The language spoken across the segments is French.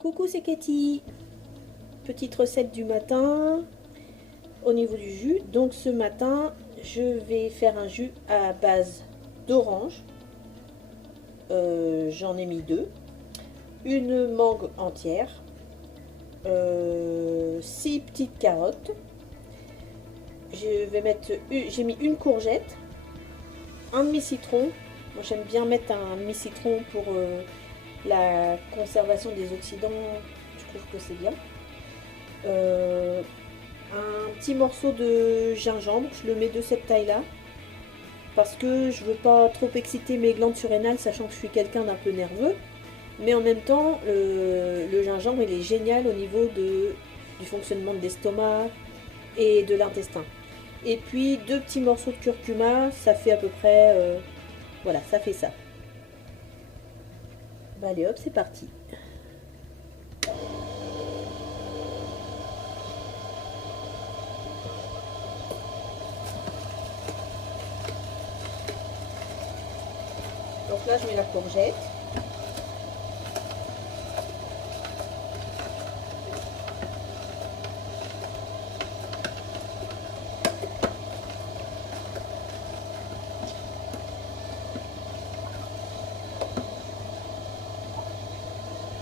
Coucou, c'est Katie. Petite recette du matin au niveau du jus. Donc ce matin, je vais faire un jus à base d'orange. J'en ai mis deux. Une mangue entière. 6 petites carottes. J'ai mis une courgette. Un demi-citron. Moi j'aime bien mettre un demi-citron pour la conservation des oxydants. Je trouve que c'est bien. Un petit morceau de gingembre, je le mets de cette taille là parce que je veux pas trop exciter mes glandes surrénales, sachant que je suis quelqu'un d'un peu nerveux, mais en même temps le gingembre il est génial au niveau du fonctionnement de l'estomac et de l'intestin. Et puis deux petits morceaux de curcuma, ça fait à peu près voilà, ça fait ça. Bah allez hop, c'est parti. Donc là, je mets la courgette.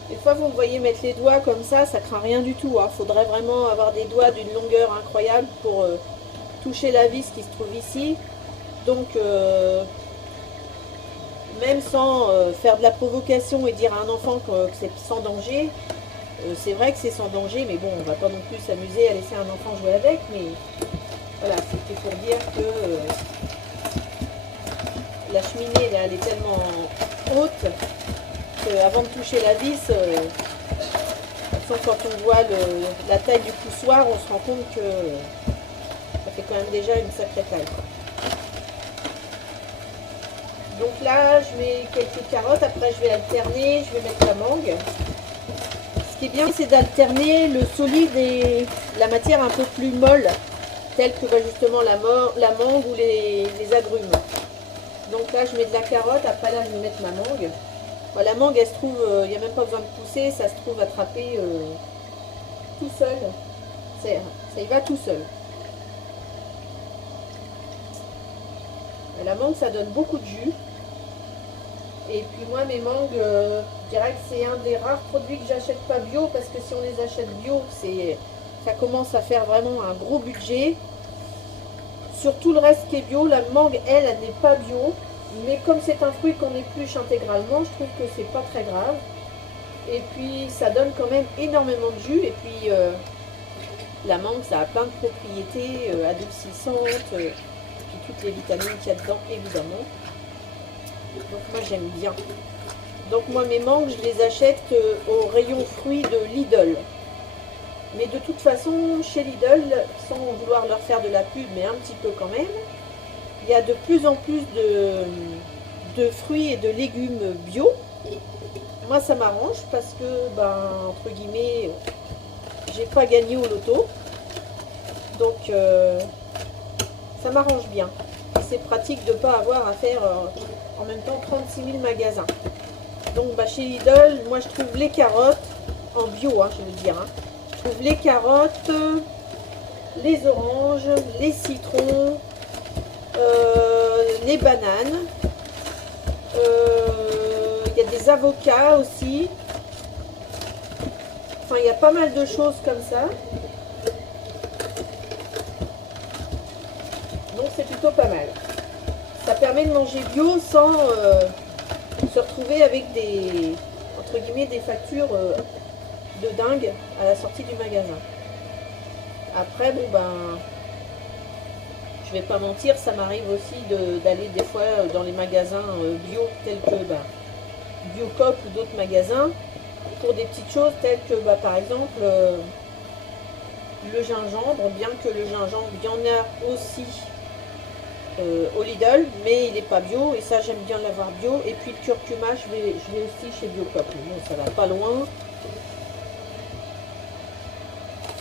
Des fois, vous me voyez mettre les doigts comme ça craint rien du tout. Il faudrait vraiment avoir des doigts d'une longueur incroyable pour toucher la vis qui se trouve ici. Donc, même sans faire de la provocation et dire à un enfant que c'est sans danger, c'est vrai que c'est sans danger, mais bon, on va pas non plus s'amuser à laisser un enfant jouer avec, mais voilà, c'était pour dire que la cheminée, là, elle est tellement haute qu'avant de toucher la vis, quand on voit la taille du poussoir, on se rend compte que ça fait quand même déjà une sacrée taille. Donc là, je mets quelques carottes, après je vais alterner, je vais mettre la mangue. Ce qui est bien, c'est d'alterner le solide et la matière un peu plus molle, telle que justement la mangue ou les agrumes. Donc là, je mets de la carotte, après là, je vais mettre ma mangue. Bon, la mangue, elle se trouve, il n'y a même pas besoin de pousser, ça se trouve attrapé tout seul. Ça y va tout seul. La mangue, ça donne beaucoup de jus. Et puis moi, mes mangues, je dirais que c'est un des rares produits que j'achète pas bio, parce que si on les achète bio, ça commence à faire vraiment un gros budget. Sur tout le reste qui est bio, la mangue, elle n'est pas bio. Mais comme c'est un fruit qu'on épluche intégralement, je trouve que c'est pas très grave. Et puis ça donne quand même énormément de jus. Et puis la mangue, ça a plein de propriétés adoucissantes, puis toutes les vitamines qu'il y a dedans, évidemment. Donc moi j'aime bien. Donc moi mes mangues, je les achète au rayon fruits de Lidl. Mais de toute façon, chez Lidl, sans vouloir leur faire de la pub, mais un petit peu quand même, il y a de plus en plus de fruits et de légumes bio. Moi ça m'arrange parce que, entre guillemets, j'ai pas gagné au loto. Donc ça m'arrange bien. C'est pratique de ne pas avoir à faire en même temps 36 000 magasins. Donc chez Lidl, moi je trouve les carottes, en bio, je veux dire. Je trouve les carottes, les oranges, les citrons, les bananes. Il y a des avocats aussi. Enfin, il y a pas mal de choses comme ça. Donc c'est plutôt pas mal. Ça permet de manger bio sans se retrouver avec des, entre guillemets, des factures de dingue à la sortie du magasin. Après, je vais pas mentir, ça m'arrive aussi d'aller des fois dans les magasins bio tels que Biocop ou d'autres magasins pour des petites choses telles que par exemple le gingembre, bien que le gingembre, il y en a aussi au Lidl, mais il n'est pas bio et ça j'aime bien l'avoir bio. Et puis le curcuma, je vais aussi chez Biocop. Bon, ça va pas loin.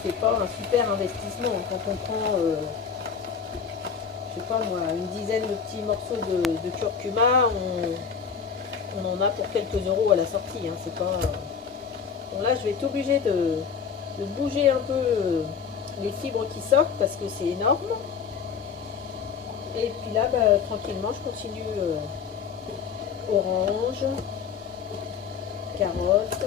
C'est pas un super investissement quand on prend je sais pas moi, une dizaine de petits morceaux de curcuma, on en a pour quelques euros à la sortie, c'est pas Bon, là, je vais être obligée de bouger un peu les fibres qui sortent parce que c'est énorme. Et puis là, bah, tranquillement, je continue orange, carotte.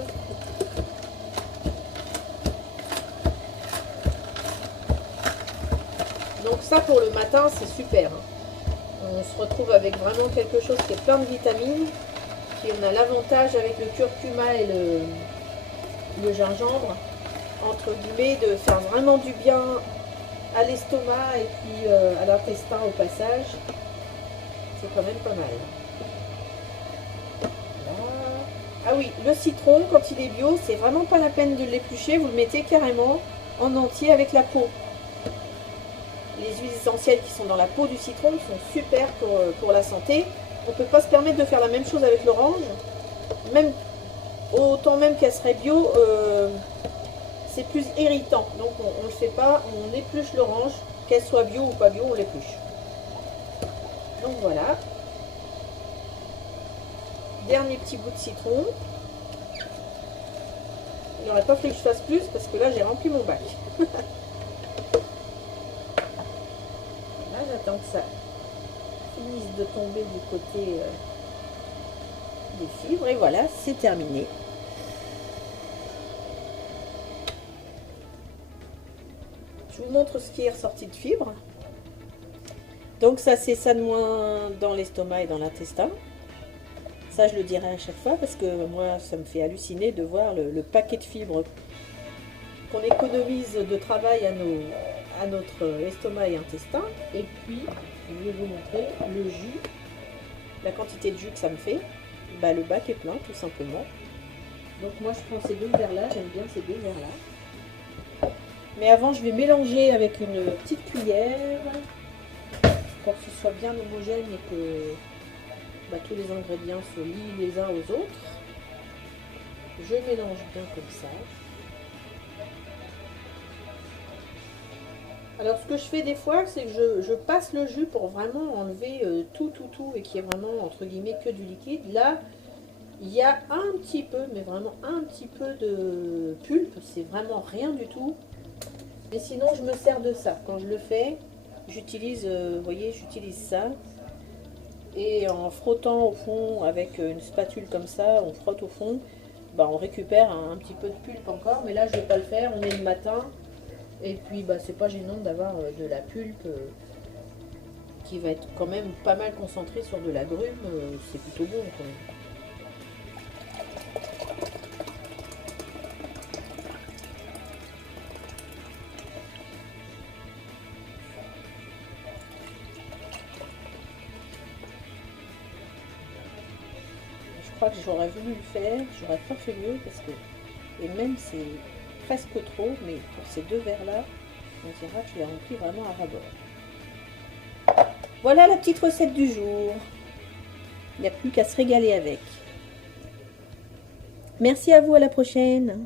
Donc ça, pour le matin, c'est super. On se retrouve avec vraiment quelque chose qui est plein de vitamines. Puis on a l'avantage avec le curcuma et le gingembre, entre guillemets, de faire vraiment du bien à l'estomac et puis à l'intestin au passage. C'est quand même pas mal. Voilà. Ah oui, le citron, quand il est bio, c'est vraiment pas la peine de l'éplucher. Vous le mettez carrément en entier avec la peau. Les huiles essentielles qui sont dans la peau du citron sont super pour la santé. On ne peut pas se permettre de faire la même chose avec l'orange. Même, autant même qu'elle serait bio, c'est plus irritant. Donc on ne le fait pas, on épluche l'orange, qu'elle soit bio ou pas bio, on l'épluche. Donc voilà. Dernier petit bout de citron. Il n'aurait pas fallu que je fasse plus parce que là j'ai rempli mon bac. Là j'attends que ça finisse de tomber du côté des fibres et voilà, c'est terminé. Je vous montre ce qui est ressorti de fibres. Donc ça, c'est ça de moins dans l'estomac et dans l'intestin. Ça, je le dirai à chaque fois parce que moi, ça me fait halluciner de voir le paquet de fibres qu'on économise de travail à notre estomac et intestin. Et puis, je vais vous montrer le jus, la quantité de jus que ça me fait. Bah, le bac est plein, tout simplement. Donc moi, je prends ces deux verres-là, j'aime bien ces deux verres-là. Mais avant, je vais mélanger avec une petite cuillère pour que ce soit bien homogène et que bah, tous les ingrédients se lient les uns aux autres. Je mélange bien comme ça. Alors ce que je fais des fois, c'est que je passe le jus pour vraiment enlever tout et qu'il y ait vraiment entre guillemets que du liquide. Là, il y a un petit peu, mais vraiment un petit peu de pulpe, c'est vraiment rien du tout. Mais sinon, je me sers de ça. Quand je le fais, j'utilise, vous voyez, j'utilise ça. Et en frottant au fond avec une spatule comme ça, on frotte au fond, bah, on récupère un petit peu de pulpe encore. Mais là, je ne vais pas le faire, on est le matin. Et puis, bah, c'est pas gênant d'avoir de la pulpe qui va être quand même pas mal concentrée sur de la grume. C'est plutôt bon quand même. Je crois que j'aurais voulu le faire, j'aurais pas fait mieux parce que, et même c'est presque trop, mais pour ces deux verres là, on dira que je l'ai rempli vraiment à ras-bord. Voilà la petite recette du jour. Il n'y a plus qu'à se régaler avec. Merci à vous, à la prochaine.